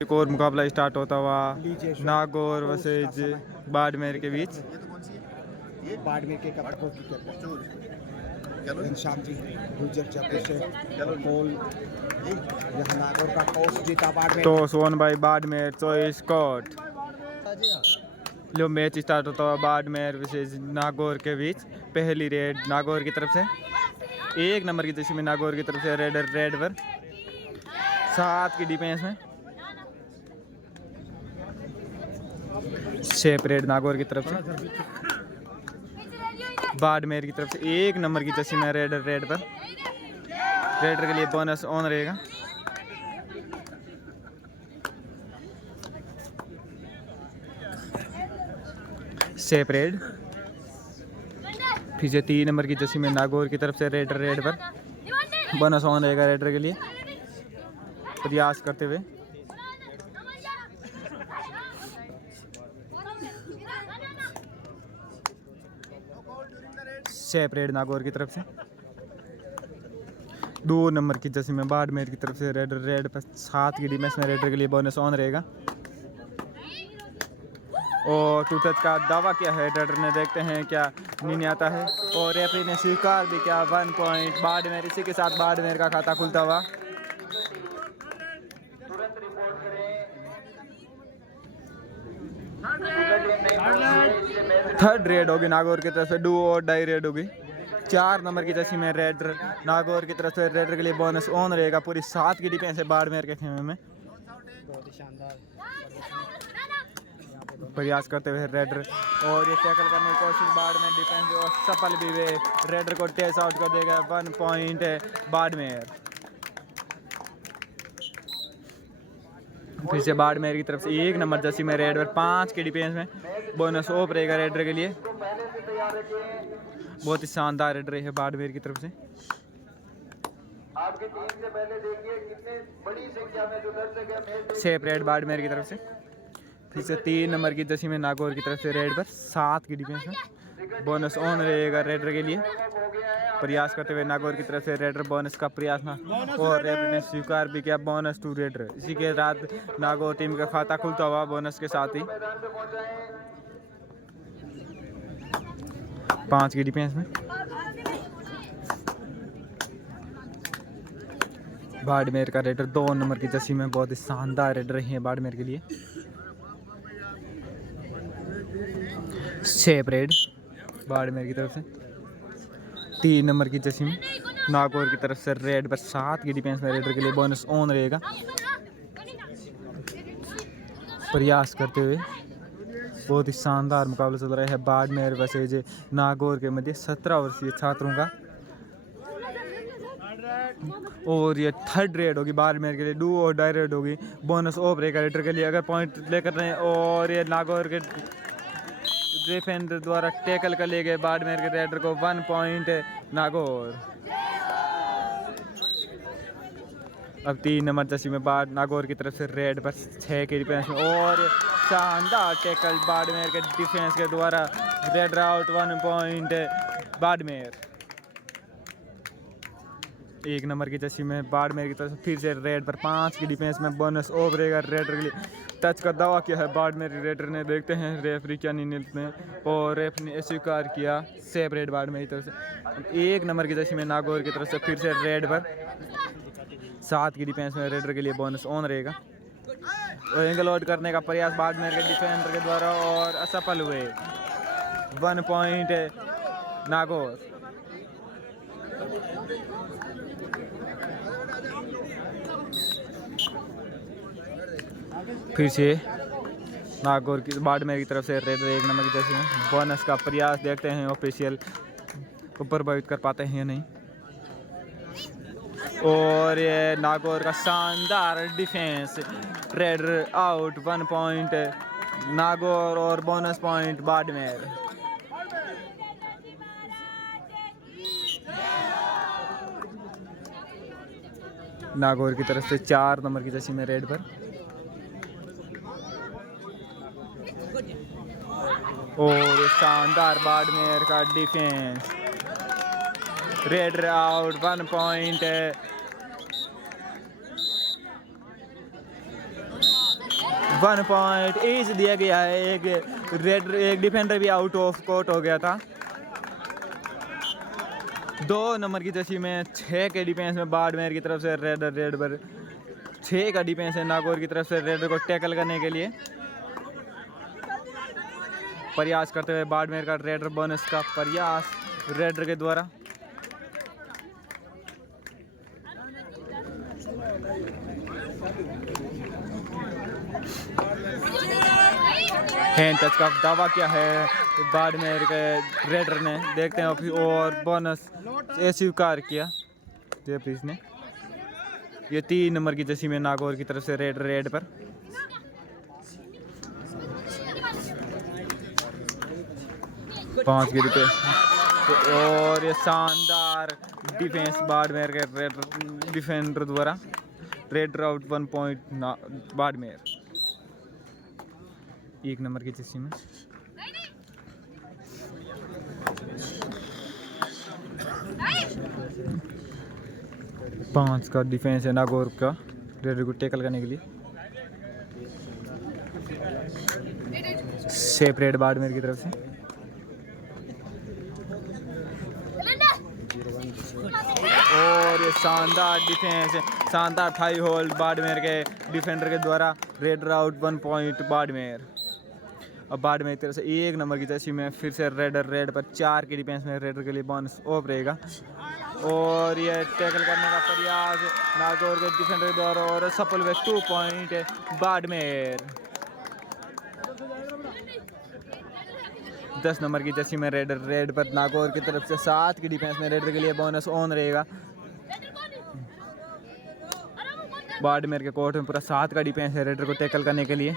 एक और मुकाबला स्टार्ट होता हुआ नागौर वर्सेज बाड़मेर के बीच। बाड़मेर के कप्तान की घनश्याम जी गुजर जयपुर से गोल यहाँ नागौर का टॉस जीता Barmer. Toss won by Barmer, choice court. लो मैच स्टार्ट होता हुआ बाड़मेर वर्सेज नागौर के बीच। पहली रेड नागौर की तरफ से, 1 नंबर की जर्सी में नागौर की तरफ से रेड पर 7 की डिफेंस में। शेप रेड नागौर की तरफ से, बाड़मेर की तरफ से 1 नंबर की जर्सी में रेड पर। रेडर के लिए बोनस ऑन रहेगा। शेप रेड फिर से 3 नंबर की जर्सी में नागौर की तरफ से रेड पर बोनस ऑन रहेगा रेडर के लिए, प्रयास करते हुए। शेप रेड नागौर की तरफ से 2 नंबर की जर्सी में बाड़मेर की तरफ से रेड पर 7 की डिफेंस में रेडर के लिए बोनस ऑन रहेगा। और टू टच का दावा किया है रेडर ने, देखते हैं क्या नहीं आता है। और रेफरी ने स्वीकार भी किया 1 पॉइंट बाड़मेर। इसी के साथ बाड़मेर का खाता खुलता हुआ। थर्ड रेड होगी नागौर की तरफ से, डू और डाई रेड होगी। 4 नंबर की जर्सी में रेडर नागौर की तरफ से रेडर के लिए बोनस ऑन रहेगा। पूरी 7 की डिफेंस है बाड़मेर के खेमे में। बहुत ही शानदार प्रयास करते हुए रेडर, और ये टैकल करने की कोशिश बाड़मेर डिफेंस और सफल भी हुए। रेडर को टेस आउट कर देगा। 1 पॉइंट बाड़मेर। फिर से बाड़मेर की तरफ से 1 नंबर जर्सी में रेड पर 5 के डिफेंस में बोनस ऑफ रहेगा रेडर के लिए। बहुत ही शानदार रेडर है बाड़मेर की तरफ से। आपकी टीम से पहले देखिए कितने बड़ी संख्या में जो दर्शक शेप रेड बाड़मेर की तरफ से। फिर से 3 नंबर की जर्सी में नागौर की तरफ से रेड पर 7 की डिफेंस में बोनस ऑन रहेगा रेडर के लिए। प्रयास करते हुए नागौर की तरफ से रेडर बोनस का प्रयास ना, और रेफरी ने स्वीकार भी किया बोनस टू रेडर। इसी के साथ नागौर टीम का खाता खुलता हुआ बोनस के साथ ही। 5 की डिफेंस में बाड़मेर का रेडर 2 नंबर की जर्सी में बहुत ही शानदार रेडर है बाड़मेर के लिए। शेप रेड बाड़मेर की तरफ से 3 नंबर की जर्सी में नागौर की तरफ से रेड पर 7 की डिफेंस में रेडर के लिए बोनस ऑन रहेगा। प्रयास करते हुए बहुत ही शानदार मुकाबला चल रहा है बाड़मेर वर्सेज नागौर के मध्य 17 वर्षीय छात्रों का। और ये थर्ड रेड होगी बाड़मेर के लिए, डू और डाई रेड होगी। बोनस ऑफ रहेगा रेडर के लिए अगर पॉइंट लेकर रहे। और ये नागौर के डिफेंडर द्वारा टैकल कर लिए गए बाड़मेर के रेडर को। 1 पॉइंट नागौर। अब 3 नंबर जर्सी में नागौर की तरफ से रेड पर 6 के डिफेंस में, और शानदार टैकल बाड़मेर के डिफेंस के द्वारा। Raider out. 1 point Barmer. 1 number की जर्सी में बाड़मेर की तरफ से फिर से रेड पर 5 की डिफेंस में बोनस ऑफ रहेगा रेडर के लिए। टच का दावा किया है बाड़मेर रेडर ने, देखते हैं रेफरी क्या निर्णय लेते हैं। और रेफरी ने स्वीकार किया सेफ रेड बाड़मेर की तरफ से। 1 नंबर की जर्सी में नागौर की तरफ से फिर से रेड पर 7 की डिफेंस में रेडर के लिए बोनस ऑन रहेगा। और एंगल आउट करने का प्रयास बाड़मेर के डिफेंडर के द्वारा, और असफल हुए। 1 पॉइंट नागौर। फिर से नागौर की बाड़मेर की तरफ से रेडर 1 नंबर की जर्सी में बोनस का प्रयास, देखते हैं ऑफिशियल को प्रभावित कर पाते हैं या नहीं। और ये नागौर का शानदार defence. Raider out. 1 point Nagaur और बोनस पॉइंट बाड़मेर। नागौर की तरफ से 4 नंबर की जर्सी में रेड पर, और शानदार बाड़मेर का defence. Red out. 1 point 1 point each दिया गया है। एक डिफेंडर भी आउट ऑफ कोर्ट हो गया था। 2 नंबर की जर्सी में 6 के डिफेंस में बाड़मेर की तरफ से रेड पर 6 का डिफेंस है नागौर की तरफ से रेडर को टैकल करने के लिए प्रयास करते हुए बाड़मेर का रेडर बोनस का प्रयास रेडर के द्वारा। हैंड टच का दावा किया है बाड़मेर के रेडर ने, देखते हैं अभी, और बोनस स्वीकार किया जयप्रीत ने। ये 3 नंबर की जर्सी में नागौर की तरफ से रेड पर। पांच की रुपये और ये शानदार डिफेंस बाड़मेर के रेड डिफेंडर द्वारा। Red out 1 point Barmer. 1 number की जर्सी में पांच का डिफेंस है नागौर का रेड को टैकल करने के लिए। सेपरेट बाड़मेर की तरफ से और ये शानदार डिफेंस है, शानदार थाई होल्ड बाड़मेर के डिफेंडर के द्वारा। Red out 1 point Barmer. अब बाड़मेर की तरफ से 1 नंबर की जर्सी में फिर से रेड पर 4 के डिफेंस में रेडर के लिए बोनस ऑफ रहेगा। और ये टैकल करने का प्रयास नागौर के डिफेंडर के द्वारा और सफल हुए 2 पॉइंट बाड़मेर। 10 नंबर की जर्सी में रेड पर नागौर की तरफ से 7 की डिफेंस में रेडर के लिए बोनस ऑन रहेगा। बाड़मेर के कोर्ट में पूरा 7 का डिफेंस है रेडर को टैकल करने के लिए।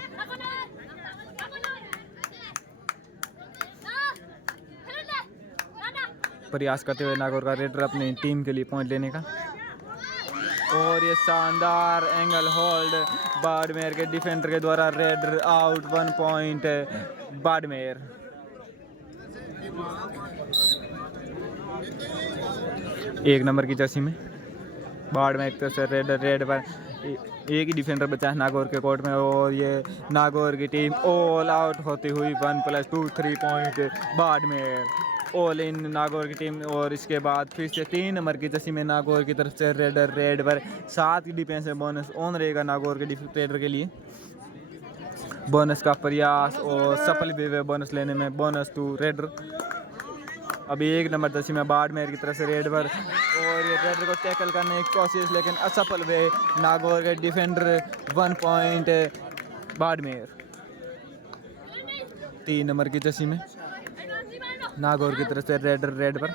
प्रयास करते हुए नागौर का रेडर अपनी टीम के लिए पॉइंट लेने का। और ये शानदार एंगल होल्ड बाड़मेर के डिफेंडर के द्वारा। Raider out 1 point Barmer. एक नंबर की जर्सी में बाड़मेर की तरफ से रेड पर एक ही डिफेंडर बचा है नागौर के कोर्ट में। और ये नागौर की टीम ऑल आउट होती हुई 1+2 3 point Barmer. All in Nagaur की टीम। और इसके बाद फिर से 3 नंबर की जर्सी में नागौर की तरफ से रेड पर 7 की डिफेंस में बोनस ऑन रहेगा नागौर के रेडर के लिए। बोनस का प्रयास और सफल भी हुए बोनस लेने में। Bonus to raider. अभी 1 नंबर जर्सी में बाड़मेर की तरफ से रेड पर और ये रेडर को टैकल करने की कोशिश लेकिन असफल हुए नागौर के डिफेंडर। 1 पॉइंट बाड़मेर। 3 नंबर की जर्सी में नागौर की तरफ से रेड पर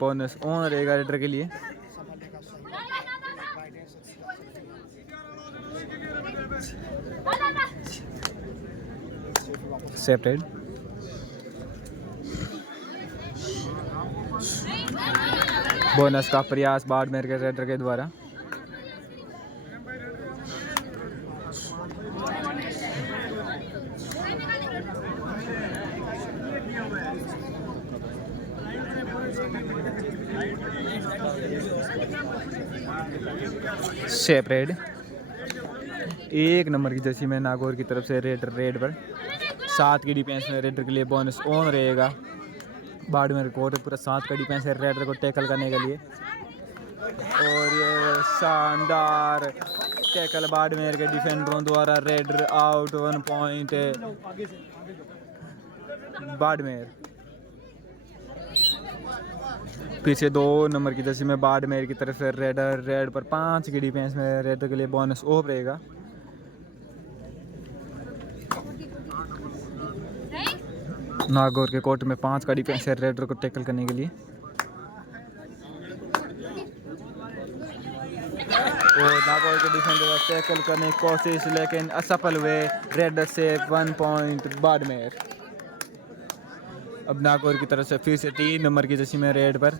बोनस ऑन रहेगा रेडर के लिए। सेपरेट बोनस का प्रयास बाड़मेर के रेडर के द्वारा। सेपरेट 1 नंबर की जर्सी में नागौर की तरफ से रेड पर 7 की डिफेंस में रेडर के लिए बोनस ऑन रहेगा। बाड़मेर कोर्ट पूरा 7 का डिफेंस है रेडर को टैकल करने के लिए। और ये शानदार टैकल बाड़मेर के डिफेंडरों द्वारा। Raider out 1 point Barmer. फिर से 2 नंबर की जर्सी में बाड़मेर की तरफ से रेड पर 5 की डिफेंस में रेडर के लिए बोनस ऑफ रहेगा। नागौर के कोर्ट में 5 का डिफेंस है रेडर को टैकल करने के लिए। और नागौर के डिफेंडर टैकल करने की कोशिश लेकिन असफल हुए। रेडर से 1 पॉइंट बाड़मेर। अब नागौर की तरफ से फिर से 3 नंबर की जर्सी में रेड पर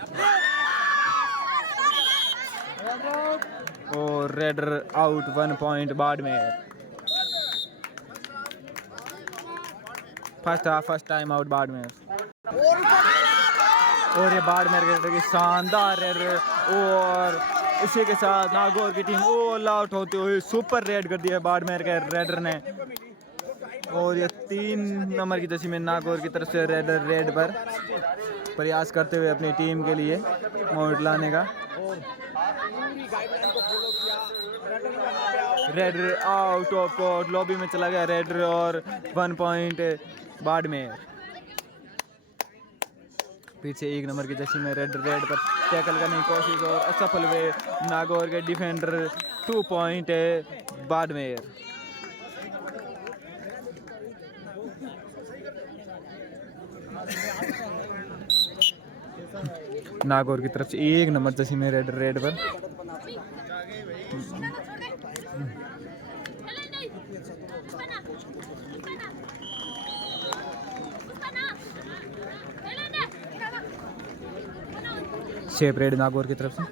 और raider out 1 point Barmer. First time out Barmer. और ये बाड़मेर की शानदार रेडर और इसी के साथ नागौर की टीम ऑल आउट होती हुई सुपर रेड कर दिया बाड़मेर के रेडर ने। और ये 3 नंबर की जर्सी में नागौर की तरफ से रेड पर प्रयास करते हुए अपनी टीम के लिए पॉइंट लाने का। Raider out of court lobby में चला गया रेडर और 1 पॉइंट बाड़मेर। पीछे 1 नंबर की जर्सी में रेड पर टैकल करने की कोशिश और असफल हुए नागौर के डिफेंडर। 2 पॉइंट बाड़मेर। नागौर की तरफ से 1 नंबर जर्सी में रेड पर शेप रेड नागौर की तरफ से।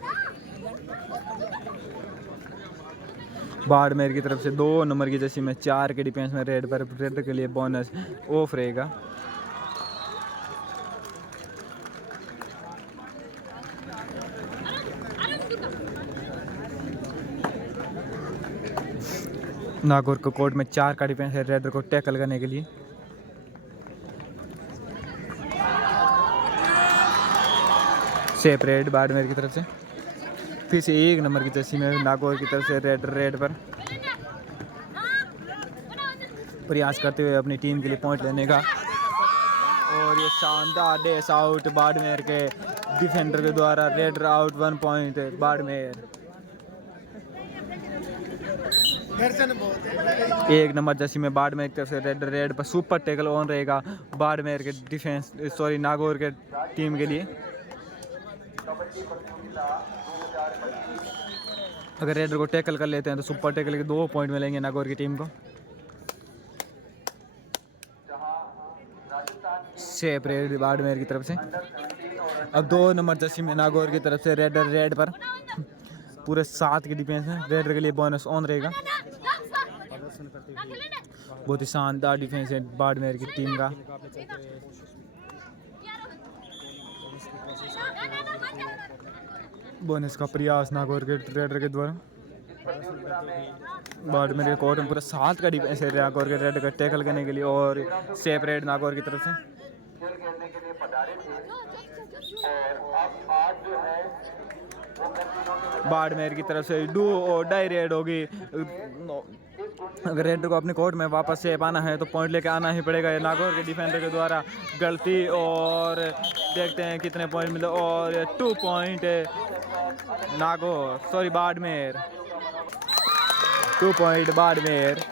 बाड़मेर की तरफ से 2 नंबर की जर्सी में 4 के डिफेंस में रेड पर रेड के लिए बोनस ऑफ रहेगा। नागौर को कोर्ट में 4 का डिफेंस है रेडर को टैकल करने के लिए। शेप रेड बाड़मेर की तरफ से। फिर से 1 नंबर की जर्सी में नागौर की तरफ से रेड पर प्रयास करते हुए अपनी टीम के लिए पॉइंट लेने का। और ये शानदार डैश आउट बाड़मेर के डिफेंडर के द्वारा। Raider out 1 point Barmer. 1 number Jersey में बाड़मेर की तरफ से रेड पर सुपर टैकल ऑन रहेगा बाड़मेर के डिफेंस नागौर के टीम के लिए। अगर रेडर को टैकल कर लेते हैं तो सुपर टैकल के 2 पॉइंट मिलेंगे नागौर की टीम को। शेप रेड बाड़मेर की तरफ से। अब 2 नंबर जर्सी में नागौर की तरफ से रेड पर पूरे 7 की डिफेंस है। रेडर के लिए बोनस ऑन रहेगा। बहुत ही शानदार डिफेंस है बाड़मेर की टीम का। बोनस का प्रयास नागौर के रेडर के द्वारा। बाड़मेर के कोर्ट में पूरा 7 का डिफेंस है नागौर के रेडर का टैकल करने के लिए। और शेप रेड नागौर की तरफ से। बाड़मेर की तरफ से डू और डाई रेड होगी। अगर रेडर को अपने कोर्ट में वापस से पाना है तो पॉइंट लेके आना ही पड़ेगा। ये नागौर के डिफेंडर के द्वारा गलती। और देखते हैं कितने पॉइंट मिले। और 2 point Barmer. 2 point Barmer.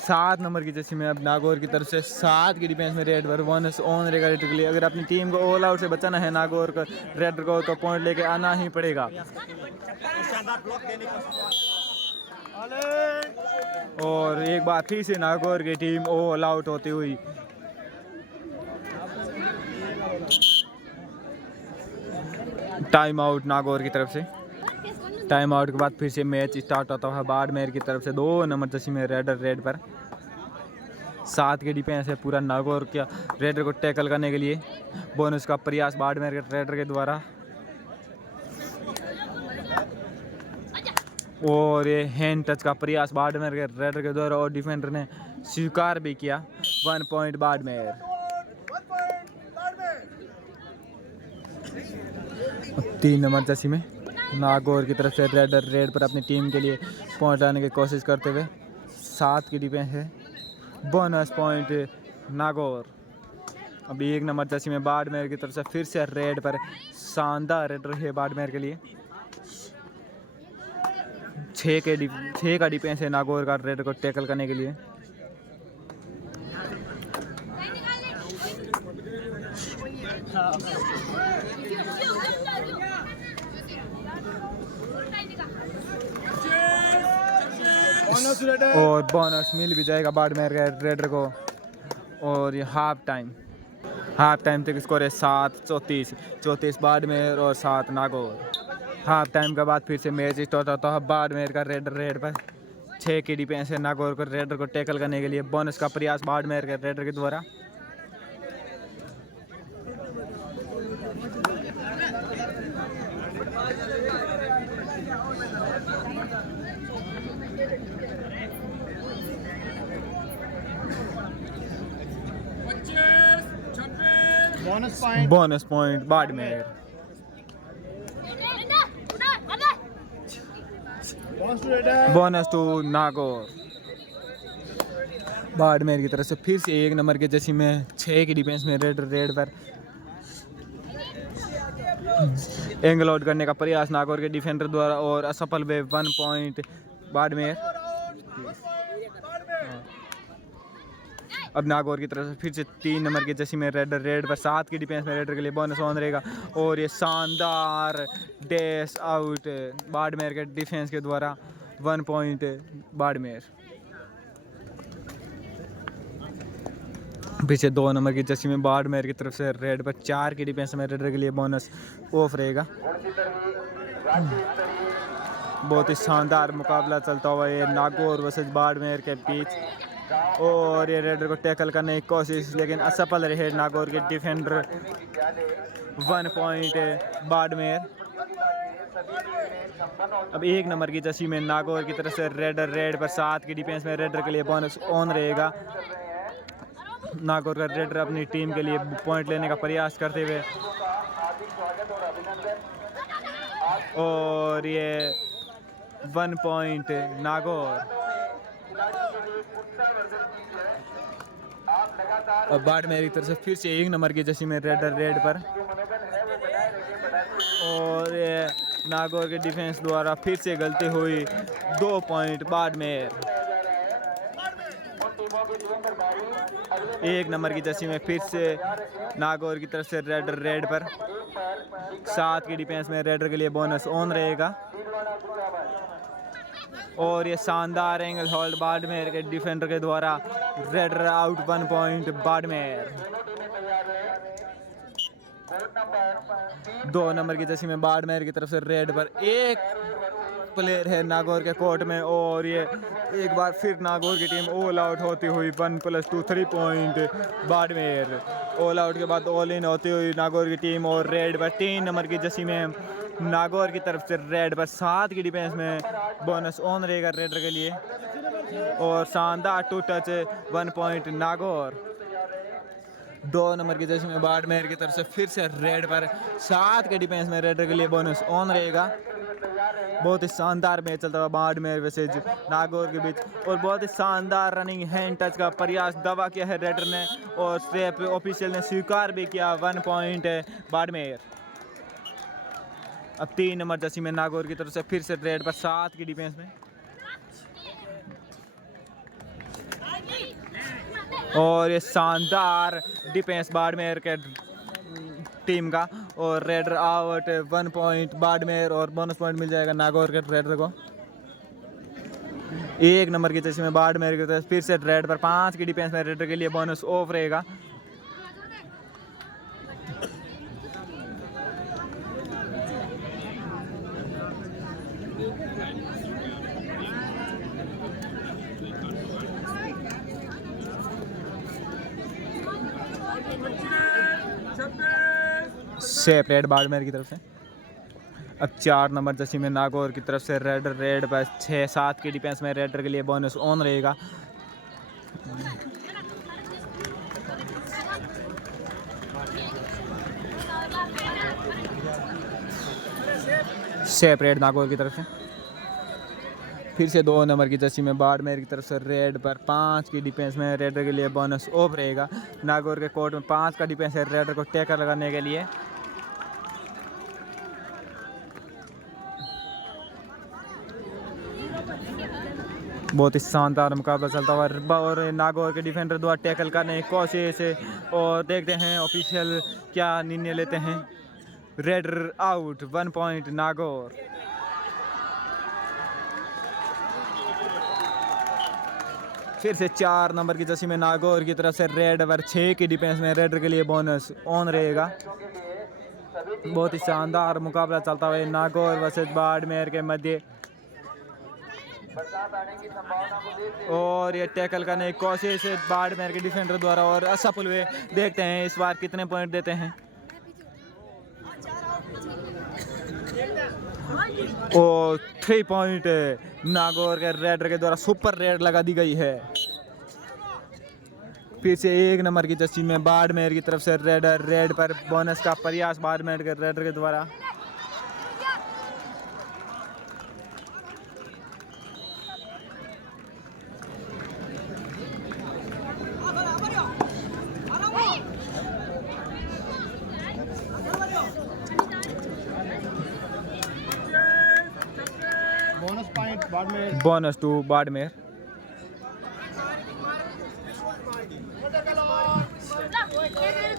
7 number की जर्सी में अब नागौर की तरफ से 7 की डिफेंस में रेड पर बोनस ऑन रहेगा रेडर के लिए। अगर अपनी टीम को ऑल आउट से बचाना है नागौर को रेडर को तो पॉइंट लेके आना ही पड़ेगा। और एक बार फिर से नागौर की टीम ऑल आउट होती हुई। टाइम आउट नागौर की तरफ से। टाइम आउट के बाद फिर से मैच स्टार्ट होता है बाड़मेर की तरफ से। 2 नंबर जर्सी में रेड पर 7 के डिफेंस है पूरा नागौर का रेडर को टैकल करने के लिए। बोनस का प्रयास बाड़मेर के रेडर के द्वारा। और ये हैंड टच का प्रयास बाड़मेर के रेडर के द्वारा और डिफेंडर ने स्वीकार भी किया। 1 पॉइंट बाड़मेर। 3 नंबर जर्सी में नागौर की तरफ से रेड पर अपनी टीम के लिए पॉइंट लाने की कोशिश करते हुए 7 की डिफेंस है। Bonus point Nagaur. अभी 1 नंबर जर्सी में बाड़मेर की तरफ से फिर से रेड पर शानदार रेडर है बाड़मेर के लिए। 6 का डिफेंस है नागौर का रेडर को टैकल करने के लिए। और बोनस मिल भी जाएगा बाड़मेर के रेडर को। और ये हाफ टाइम तक स्कोर है 7-34 बाड़मेर और 7 नागौर। हाफ टाइम के बाद फिर से मैच स्टार्ट होता है बाड़मेर का रेड पर 6 की डिफेंस है नागौर को रेडर को टैकल करने के लिए। बोनस का प्रयास बाड़मेर के रेडर के द्वारा। Bonus point Barmer. Bonus to Nagaur. Barmer की तरफ से फिर से 1 नंबर के जर्सी में 6 की डिफेंस में रेड पर एंगल आउट करने का प्रयास नागौर के डिफेंडर द्वारा और असफल वे 1 पॉइंट बाड़मेर। अब नागौर की तरफ से फिर से 3 नंबर की जर्सी में रेड पर 7 की डिफेंस में रेडर के लिए बोनस ऑन रहेगा और ये शानदार डैश आउट बाड़मेर के डिफेंस के द्वारा 1 पॉइंट बाड़मेर। पीछे 2 नंबर की जर्सी में बाड़मेर की तरफ से रेड पर 4 की डिफेंस में रेडर के लिए बोनस ऑफ रहेगा। बहुत ही शानदार मुकाबला चलता हुआ ये नागौर वर्सेस बाड़मेर के बीच और ये रेडर को टैकल करने की कोशिश लेकिन असफल रहे नागौर के डिफेंडर। 1 पॉइंट बाड़मेर। अब 1 नंबर की जर्सी में नागौर की तरफ से रेड पर 7 की डिफेंस में रेडर के लिए बोनस ऑन रहेगा। नागौर का रेडर अपनी टीम के लिए पॉइंट लेने का प्रयास करते हुए और ये 1 पॉइंट नागौर। अब बाड़मेर की तरफ से फिर से 1 नंबर की जर्सी में रेड पर और ये नागौर के डिफेंस द्वारा फिर से गलती हुई 2 पॉइंट बाड़मेर। 1 नंबर की जर्सी में फिर से नागौर की तरफ से रेड पर 7 की डिफेंस में रेडर के लिए बोनस ऑन रहेगा और ये शानदार एंगल होल्ड बाड़मेर के डिफेंडर के द्वारा raider out 1 point Barmer. 2 number की जर्सी में बाड़मेर की तरफ से रेड पर 1 प्लेयर है नागौर के कोर्ट में और ये एक बार फिर नागौर की टीम ऑल आउट होती हुई 1+2 3 पॉइंट बाड़मेर। ऑल आउट के बाद ऑल इन होती हुई नागौर की टीम और रेड पर 3 नंबर की जर्सी में नागौर की तरफ से रेड पर 7 की डिफेंस में बोनस ऑन रहेगा रेडर के लिए और शानदार 2 टच 1 पॉइंट नागौर। 2 नंबर की जर्सी में बाड़मेर की तरफ से फिर से रेड पर 7 के डिफेंस में रेडर के लिए बोनस ऑन रहेगा। बहुत ही शानदार मैच चलता हुआ बाड़मेर वर्सेज नागौर के बीच और बहुत ही शानदार रनिंग हैंड टच का प्रयास दबा किया है रेडर ने और स्टेप ऑफिशियल ने स्वीकार भी किया। 1 पॉइंट बाड़मेर। अब 3 नंबर जर्सी में नागौर की तरफ से फिर से रेड पर 7 की डिफेंस में और ये शानदार डिफेंस बाड़मेर के टीम का और रेडर आउट 1 पॉइंट बाड़मेर और बोनस पॉइंट मिल जाएगा नागौर के रेडर को। 1 नंबर की जर्सी में बाड़मेर की तरफ फिर से रेड पर 5 की डिफेंस में रेडर के लिए बोनस ऑफ रहेगा। सेपरेट बाड़मेर की तरफ से। अब 4 नंबर जर्सी में नागौर की तरफ से रेड पर 6-7 की डिफेंस में रेडर के लिए बोनस ऑन रहेगा। सेपरेट नागौर की तरफ से फिर से 2 नंबर की जर्सी में बाड़मेर की तरफ से रेड पर 5 की डिफेंस में रेडर के लिए बोनस ऑफ रहेगा। नागौर के कोर्ट में 5 का डिफेंस है रेडर को टैकल लगाने के लिए। बहुत ही शानदार मुकाबला चलता हुआ और नागौर के डिफेंडर द्वारा टैकल करने की कोशिश और देखते हैं ऑफिशियल क्या निर्णय लेते हैं। Raider out 1 point Nagaur. फिर से 4 नंबर की जर्सी में नागौर की तरफ से रेड पर 6 की डिफेंस में रेडर के लिए बोनस ऑन रहेगा। बहुत ही शानदार मुकाबला चलता हुआ नागौर वर्सेस बाड़मेर के मध्य और ये टैकल करने की कोशिश है बाड़मेर के डिफेंडर द्वारा और असफल हुए। देखते हैं इस बार कितने पॉइंट देते हैं। और 3 पॉइंट नागौर के रेडर के द्वारा सुपर रेड लगा दी गई है। फिर से 1 नंबर की जर्सी में बाड़मेर की तरफ से रेडर, रेड पर बोनस का प्रयास बाड़मेर के रेडर के द्वारा। Bonus point Barmer. Bonus to Barmer.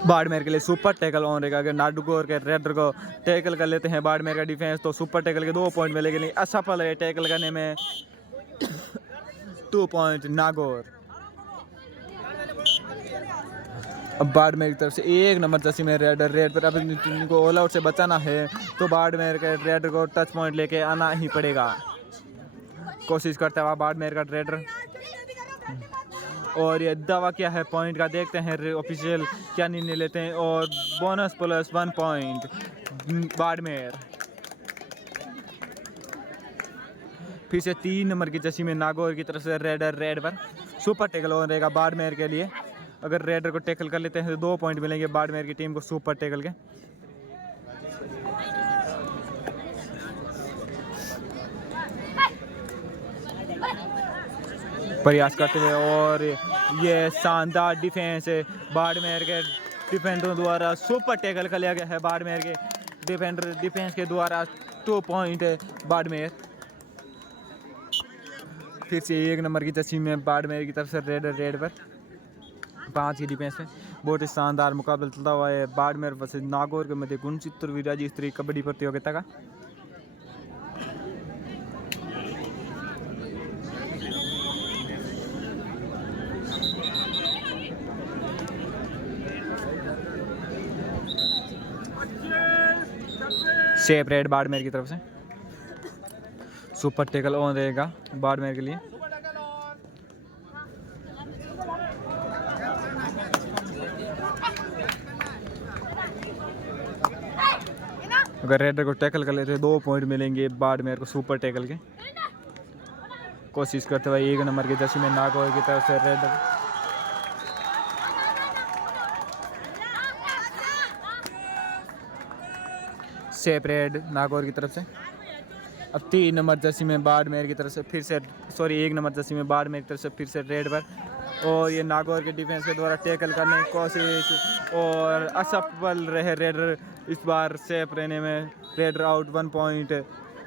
Barmer के लिए सुपर टैकल ऑन रहेगा। अगर नाडुगोर के रेडर को टैकल कर लेते हैं बाड़मेर का डिफेंस तो सुपर टैकल के 2 पॉइंट मिलेंगे, नहीं असफल है टैकल करने में 2 पॉइंट नागौर। अब बाड़मेर की तरफ से 1 नंबर जर्सी में रेडर, रेड पर अपनी टीम को ऑल आउट से बचाना है तो बाड़मेर के रेडर को टच पॉइंट लेके आना ही पड़ेगा। कोशिश करता है बाड़मेर का रेडर और ये दावा क्या है पॉइंट का, देखते हैं ऑफिशियल क्या निर्णय लेते हैं। और बोनस प्लस 1 पॉइंट बाड़मेर। फिर से 3 नंबर की जर्सी में नागौर की तरफ से रेडर, रेड पर सुपर टैकल ऑन रहेगा बाड़मेर के लिए। अगर रेडर को टैकल कर लेते हैं तो 2 पॉइंट मिलेंगे बाड़मेर की टीम को सुपर टैकल के। प्रयास करते हुए और ये शानदार डिफेंस है बाड़मेर के डिफेंडरों द्वारा, सुपर टैकल कर लिया गया है बाड़मेर के डिफेंडर डिफेंस के द्वारा। 2 पॉइंट है बाड़मेर। फिर से 1 नंबर की जर्सी में बाड़मेर की तरफ से रेडर, रेड पर 5 की डिफेंस में बहुत ही शानदार मुकाबला चलता हुआ है बाड़मेर वर्सेस नागौर के मध्य गुणचित्र राज्य स्तरीय कबड्डी प्रतियोगिता का। शेप रेड बाड़मेर की तरफ से सुपर टैकल ऑन रहेगा बाड़मेर के लिए। अगर रेडर को टैकल कर लेते हैं 2 पॉइंट मिलेंगे बाड़मेर को सुपर टैकल के। कोशिश करते हुए 1 नंबर की जर्सी में नागौर की तरफ से रेडर, शेप रेड नागौर की तरफ से। अब 3 नंबर जर्सी में बाड़मेर की तरफ से फिर से 1 नंबर जर्सी में बाड़मेर की तरफ से फिर से रेड पर और ये नागौर के डिफेंस के द्वारा टैकल करने की कोशिश और असफल रहे रेडर इस बार सेफ रहने में। Raider out, 1 point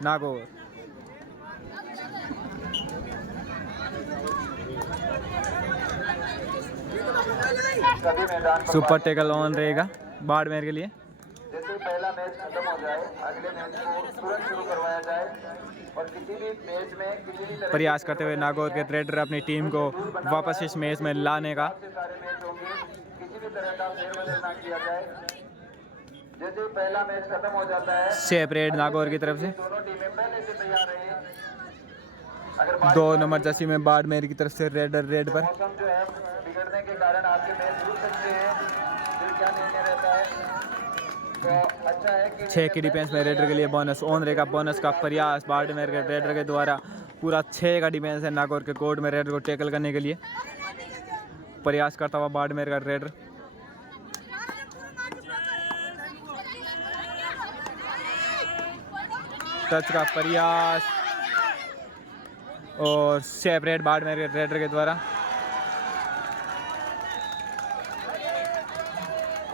Nagaur. Super tackle on रहेगा बाड़मेर के लिए। जैसे पहला मैच खत्म हो जाए अगले मैच को तुरंत शुरू करवाया जाए और किसी भी मैच में किसी भी तरह प्रयास करते हुए नागौर के रेडर अपनी टीम को वापस इस मैच में लाने का। से सारे मैच होंगे, किसी भी तरह का फेरबदल ना किया जाए। जैसे पहला मैच खत्म हो जाता है शेप रेड नागौर की तरफ से दोनों टीमें पहले से तैयार रही। अगर 2 नंबर जर्सी में बाड़मेर की तरफ से रेडर, रेड पर मौसम जो है बिगड़ने के कारण आपके मैच रुक सकते हैं, फिर क्या निर्णय रहता है तो अच्छा है कि 6 की डिफेंस में रेडर के लिए बोनस ऑन रहेगा। बोनस का प्रयास बाड़मेर के रेडर के द्वारा, पूरा 6 का डिफेंस है नागौर के कोर्ट में रेडर को टैकल करने के लिए। प्रयास करता हुआ बाड़मेर का रेडर, टच का प्रयास और शेप रेड बाड़मेर के रेडर के द्वारा।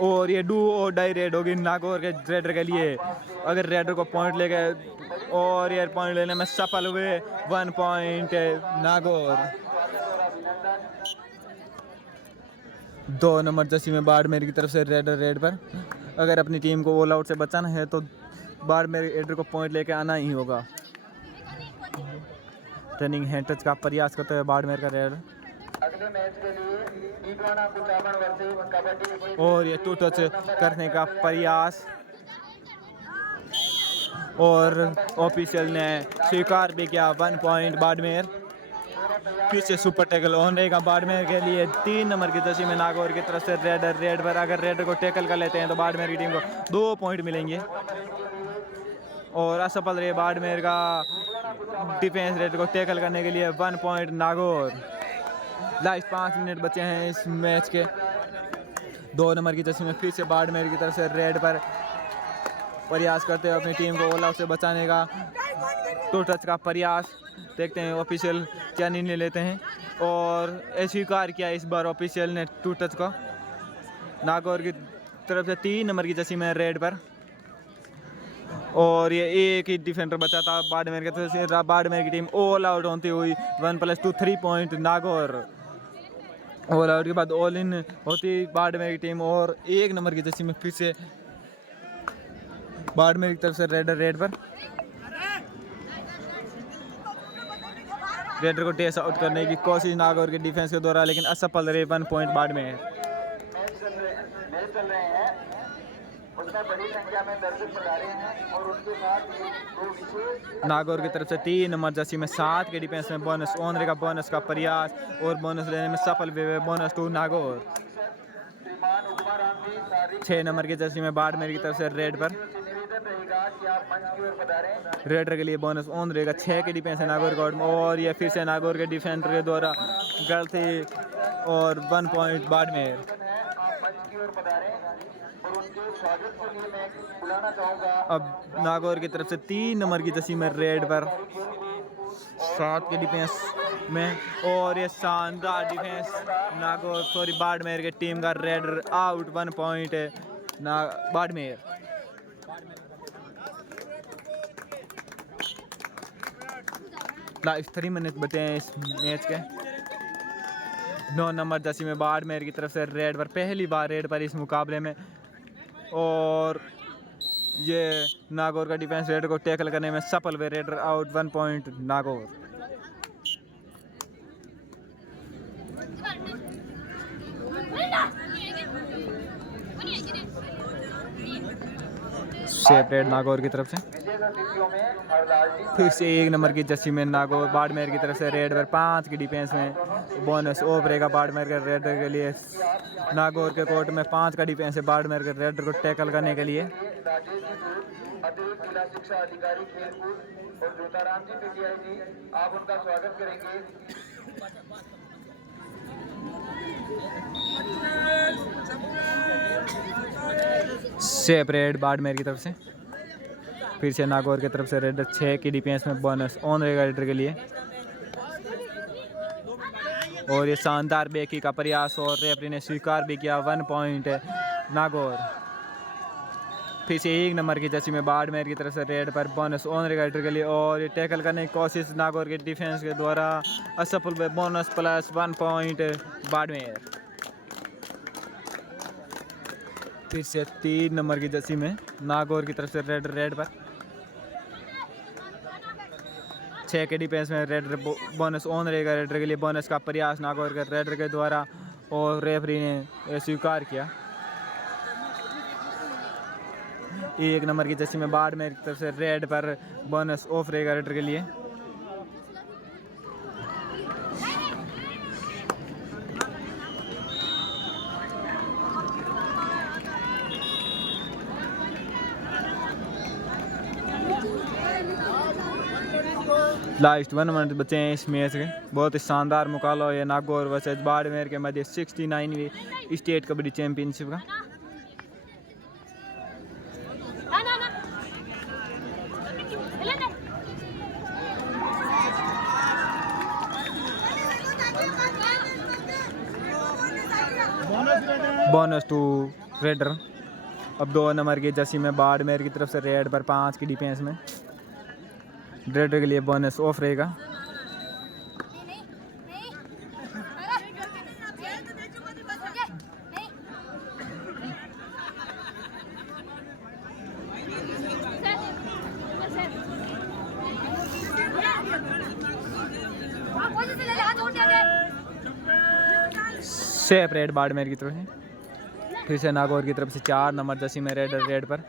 और ये डू और डाई रेड होगी नागौर के रेडर के लिए। अगर रेडर को पॉइंट ले गए और ये पॉइंट लेने में सफल हुए, 1 पॉइंट नागौर। 2 नंबर जर्सी में बाड़मेर की तरफ से रेडर, रेड पर अगर अपनी टीम को ऑल आउट से बचाना है तो बाड़मेर रेडर को पॉइंट लेके आना ही होगा। रनिंग हैंड टच का प्रयास करते हुए बाड़मेर का रेडर अगले मैच के लिए टीटवाना कुचामन वर्सेस कबड्डी और ये 2 टच करने का प्रयास और ऑफिशियल ने स्वीकार भी किया। 1 पॉइंट बाड़मेर। फिर से सुपर टैकल ऑन रहेगा बाड़मेर के लिए। 3 नंबर की जर्सी में नागौर की तरफ से रेडर, रेड पर अगर रेडर को टैकल कर लेते हैं तो बाड़मेर की टीम को 2 पॉइंट मिलेंगे और असफल रहे बाड़मेर का डिफेंस रेडर को टैकल करने के लिए। 1 पॉइंट नागौर। लास्ट 5 मिनट बचे हैं इस मैच के। 2 नंबर की जर्सी में फिर से बाड़मेर की तरफ से रेड पर प्रयास करते हुए अपनी टीम को ऑल आउट से बचाने का टू टच का प्रयास। देखते हैं ऑफिशियल क्या निर्णय लेते हैं, और अस्वीकार किया इस बार ऑफिशियल ने टू टच को। नागौर की तरफ से 3 नंबर की जर्सी में रेड पर, और ये एक ही डिफेंडर बचा था बाड़मेर की तरफ से। बाड़मेर की टीम ऑल आउट होती हुई 1+2 3 पॉइंट नागौर। ऑल आउट के बाद ऑल इन होती बाड़मेर की टीम, और 1 नंबर की जर्सी में फिर से बाड़मेर की तरफ से रेडर पर। रेडर को टेस्ट आउट करने की कोशिश नागौर के डिफेंस के द्वारा, लेकिन असफल रहे। 1 पॉइंट बाड़मेर। मैच चल रहे हैं, उसमें बड़ी संख्या में दर्शक पधारे हैं और उनके साथ दो विशेष नागौर की तरफ से 3 नंबर जर्सी में 7 के डिफेंस में बोनस ऑन रहेगा। बोनस का प्रयास और बोनस लेने में सफल हुए। बोनस 2 नागौर। श्रीमान उमाराम जी सारी 6 नंबर की जर्सी में बाड़मेर की तरफ से रेड पर। से निवेदन रहेगा कि आप मंच की ओर पधारें। रेडर के लिए बोनस ऑन रहेगा। 6 के डिफेंस है नागौर कोर्ट में, और ये फिर से नागौर के डिफेंडर के द्वारा गलती, और 1 पॉइंट बाड़मेर। आप मंच की ओर पधारें और उनके स्वागत के लिए मैं बुलाना चाहूँगा अब नागौर की तरफ से 3 नंबर की जर्सी में रेड पर 7 के डिफेंस में, और ये शानदार डिफेंस नागौर बाड़मेर के टीम का। रेडर आउट 1 पॉइंट है बाड़मेर। लास्ट 3 मिनट बचे हैं इस मैच के। 9 नंबर जर्सी में बाड़मेर की तरफ से रेड पर, पहली बार रेड पर इस मुकाबले में, और ये नागौर का डिफेंस रेडर को टैकल करने में सफल हुए। Raider out 1 point Nagaur. Separate Nagaur की तरफ से विशेष अतिथियों में हरलाल जी फिर से 1 नंबर की जर्सी में नागौर बाड़मेर की तरफ से रेड पर 5 की डिफेंस में बोनस ऑफ रहेगा बाड़मेर के रेडर के लिए। नागौर के कोर्ट में 5 का डिफेंस है बाड़मेर के रेडर को टैकल करने के लिए। राजेश जी सूद, अतिरिक्त जिला शिक्षा अधिकारी खेलकूद, और ज्योताराम जी पीटीआई जी, आप उनका स्वागत करेंगे। सेपरेट बाड़मेर की तरफ से फिर से नागौर की तरफ से रेडर 6 की डिफेंस में बोनस ऑन रहेगा रेडर के लिए, और ये शानदार बेकी का प्रयास और रेफरी ने स्वीकार भी किया। 1 पॉइंट है नागौर। फिर से 1 नंबर की जर्सी में बाड़मेर की तरफ से रेड पर बोनस ऑन रहेगा रेडर के लिए, और ये टैकल करने की कोशिश नागौर के डिफेंस के द्वारा असफल हुए। Bonus plus 1 point Barmer. फिर से 3 नंबर की जर्सी में नागौर की तरफ से रेड पर 6 के डिफेंस में रेडर बोनस ऑन रहेगा रेडर के लिए। बोनस का प्रयास नागौर के रेडर के द्वारा, और रेफरी ने स्वीकार किया। 1 नंबर की जर्सी में बाड़मेर की तरफ से रेड पर बोनस ऑफ रहेगा रेडर के लिए। लास्ट 1 मिनट बचे हैं इस मैच के। बहुत ही शानदार मुकाबला है नागौर वर्सेस बाड़मेर के मध्य 69वीं स्टेट कबड्डी चैंपियनशिप का। Bonus 2 raider. अब 2 नंबर की जर्सी में बाड़मेर की तरफ से रेड पर 5 की डिफेंस में रेडर के लिए बोनस ऑफ रहेगा। सेपरेट बाड़मेर की तरफ से फिर से नागौर की तरफ से 4 नंबर जर्सी में रेड पर,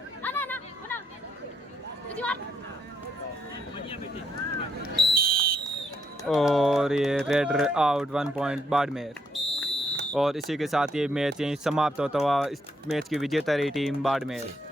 और ये रेडर आउट 1 पॉइंट बाड़मेर। और इसी के साथ ये मैच यहीं समाप्त होता हुआ। इस मैच की विजेता रही टीम बाड़मेर।